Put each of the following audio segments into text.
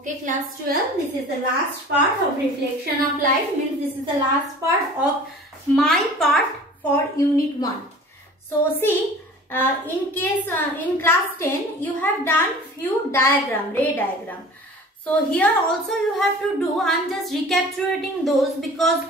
Okay, class 12, this is the last part of reflection of light, means this is the last part of my part for unit 1. So see, in class 10, you have done few diagram, ray diagram. So here also you have to do, I am just recapitulating those because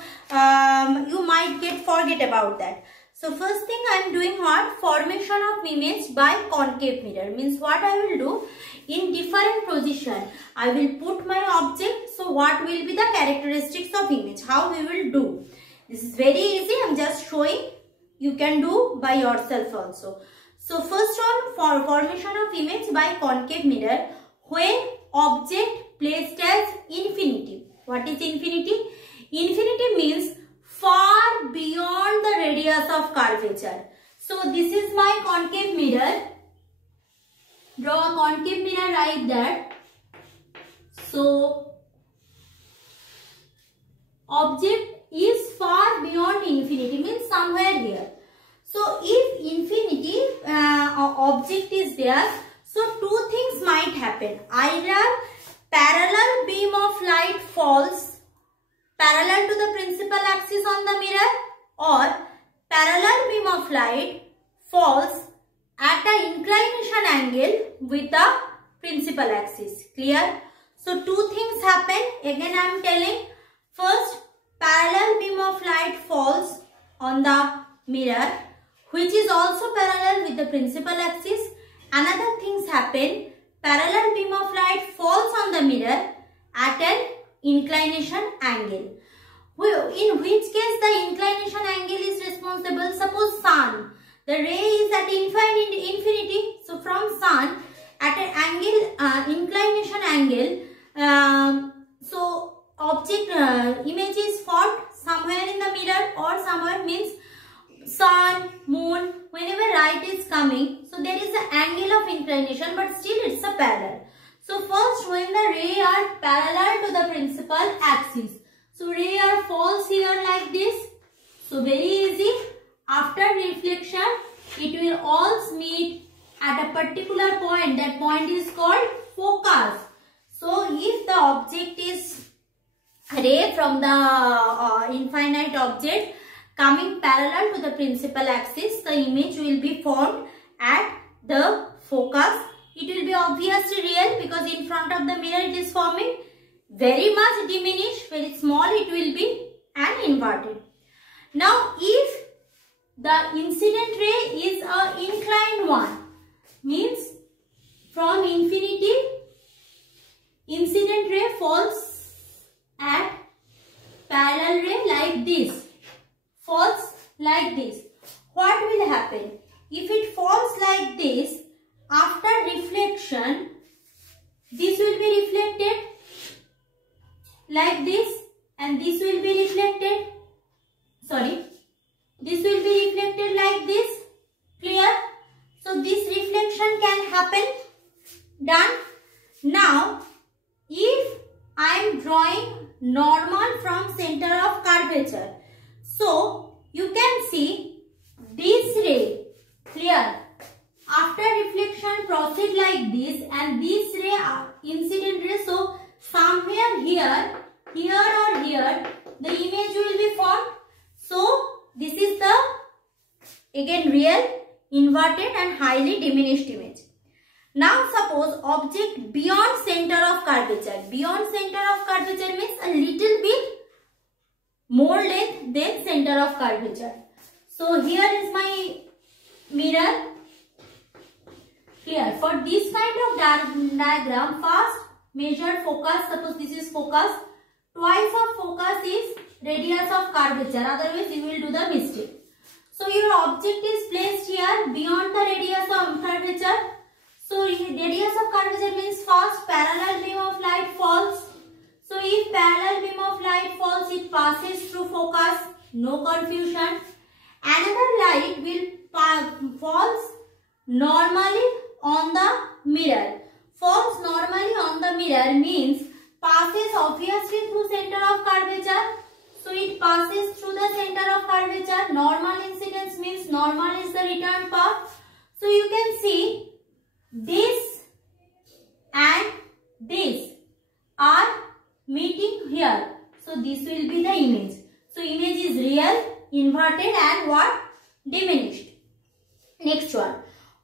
you might forget about that. So first thing I am doing what? Formation of image by concave mirror. Means what I will do, in different position I will put my object. So what will be the characteristics of image? How we will do? This is very easy. I am just showing. You can do by yourself also. So first one, for formation of image by concave mirror, when object placed as infinity. What is infinity? Infinity means far beyond the radius of curvature. So this is my concave mirror. Draw a concave mirror like that. So object is far beyond infinity, means somewhere here. So if infinity object is there, so two things might happen. Either parallel beam of light falls parallel to the principal axis on the mirror, or parallel beam of light falls at an inclination angle with the principal axis. Clear? So two things happen. Again I am telling. First, parallel beam of light falls on the mirror, which is also parallel with the principal axis. Another things happen. Parallel beam of light falls on the mirror at an inclination angle. In which case the inclination angle is responsible. Suppose sun, the ray is at infinity. So from sun at an angle, inclination angle, so object image is formed somewhere in the mirror or somewhere, means sun, moon, whenever light is coming. So there is an angle of inclination, but still it's a parallel. So first, when the ray are parallel to the principal axis, so ray are falls here like this. So very easy. After reflection, it will all meet at a particular point. That point is called focus. So if the object is ray from the infinite object coming parallel to the principal axis, the image will be formed at the focus. It will be obviously real because in front of the mirror it is forming. Very much diminished, very small it will be, and inverted. Now if the incident ray is an inclined one, means from infinity incident ray falls at parallel ray like this, falls like this. What will happen? If it falls like this, after reflection, this will be reflected like this, and this will be reflected. Sorry, this will be reflected like this. Clear? So this reflection can happen. Done. Now, if I am drawing normal from center of curvature, so you can see this ray. Clear? After reflection proceed like this, and this ray incident ray, so somewhere here or here the image will be formed. So this is the again real, inverted and highly diminished image. Now suppose object beyond center of curvature. Beyond center of curvature means a little bit more length than center of curvature. So here is my mirror. Here, for this kind of diagram, first measure focus. Suppose this is focus. Twice of focus is radius of curvature. Otherwise, you will do the mistake. So your object is placed here beyond the radius of curvature. So radius of curvature means first parallel beam of light falls. So if parallel beam of light falls, it passes through focus. No confusion. Another light will falls normally on the mirror. Falls normally on the mirror means passes obviously through center of curvature. So it passes through the center of curvature. Normal incidence means normal is the return path. So you can see this and this. So this will be the image. So image is real, inverted and what? Diminished. Next one.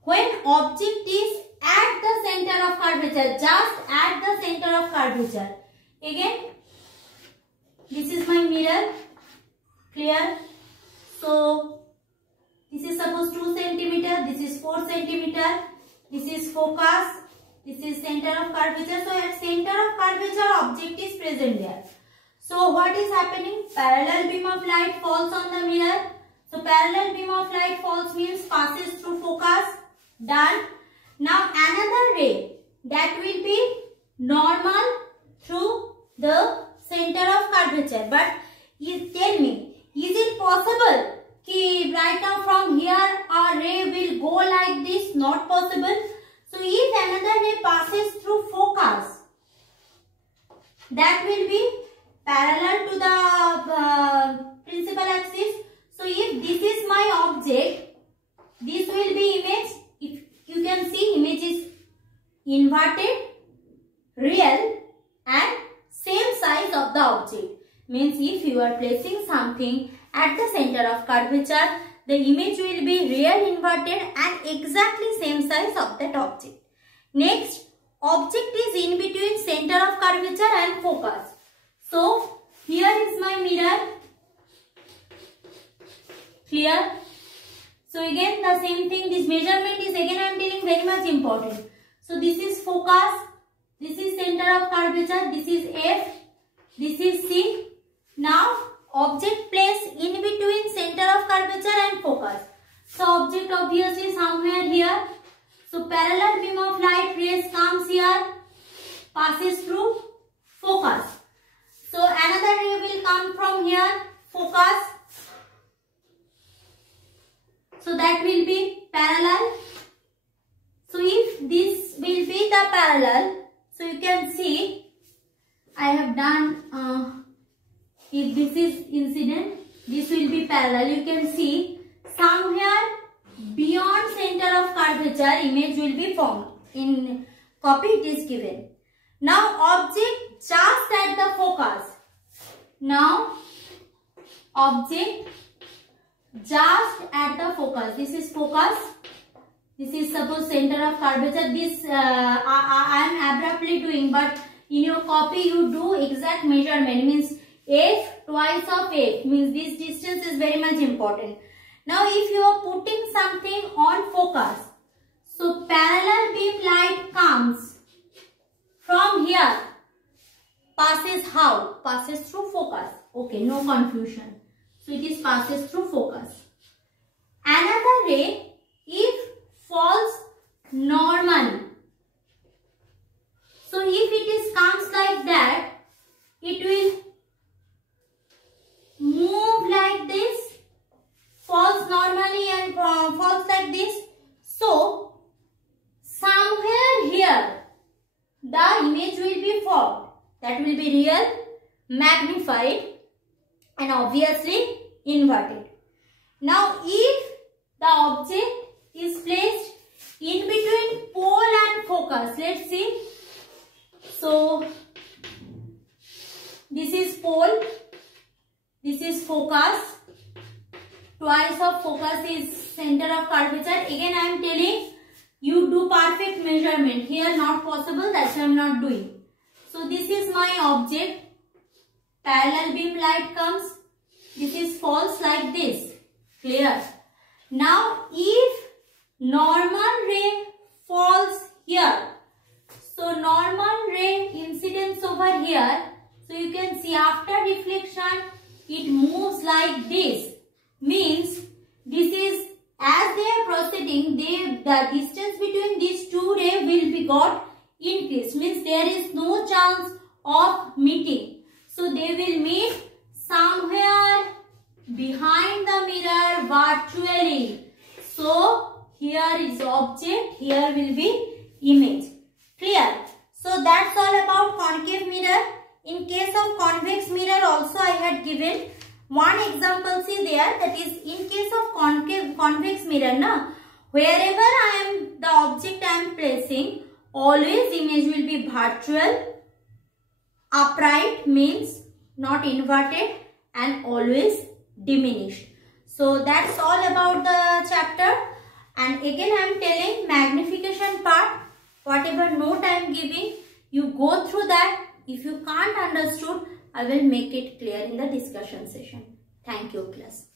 When object is at the center of curvature, just at the center of curvature. Again, this is my mirror. Clear? So this is suppose 2 cm, this is 4 cm, this is focus, this is center of curvature. So at center of curvature object is present there. So what is happening? Parallel beam of light falls on the mirror. So parallel beam of light falls means passes through focus. Done. Now another ray that will be normal through the center of curvature. But tell me, is it possible कि right now from here a ray will go like this? Not possible. So if another ray passes through focus, that will be parallel to the principal axis. So if this is my object, this will be image. If you can see, image is inverted, real and same size of the object. Means if you are placing something at the center of curvature, the image will be real, inverted and exactly same size of that object. Next, object is in between center of curvature and focus. So here is my mirror. Clear? So again the same thing, this measurement is again I am telling very much important. So this is focus, this is center of curvature, this is F, this is C. Now object placed in between center of curvature and focus. So object obviously somewhere here. So parallel beam of light rays comes here, passes through focus. So another ray will come from here, focus. So that will be parallel. So if this will be the parallel, so you can see I have done, if this is incident, this will be parallel. You can see somewhere beyond center of curvature image will be formed. In copy it is given. Now object just at the focus. Now object just at the focus. This is focus. This is suppose center of curvature. This I am abruptly doing, but in your copy you do exact measurement. Means F twice of F. Means this distance is very much important. Now if you are putting something on focus, so parallel beam light comes from here. Passes how? Passes through focus. Okay, no confusion. So it is passes through focus. Another ray, if falls normally. So if it is comes like that, it will move like this, falls normally and falls like this. So somewhere here the image will be formed. That will be real, magnified and obviously inverted. Now if the object is placed in between pole and focus, let's see. So this is pole, this is focus, twice of focus is center of curvature. Again I am telling you do perfect measurement. Here not possible, that's why I am not doing. So this is my object, parallel beam light comes, this is false like this. Clear? Now if normal ray falls here, so normal ray incidence over here, so you can see after reflection it moves like this. Means this is as they are proceeding, the distance between these two rays will be got increased. Means there is no chance of meeting. So they will meet somewhere behind the mirror virtually. So here is object, here will be image. Clear? So that's all about concave mirror. In case of convex mirror also I had given one example, see there, that is in case of convex mirror, na, wherever the object I am placing, always image will be virtual, upright means not inverted, and always diminished. So that's all about the chapter. And again I am telling, magnification part, whatever note I am giving, you go through that. If you can't understood, I will make it clear in the discussion session. Thank you, class.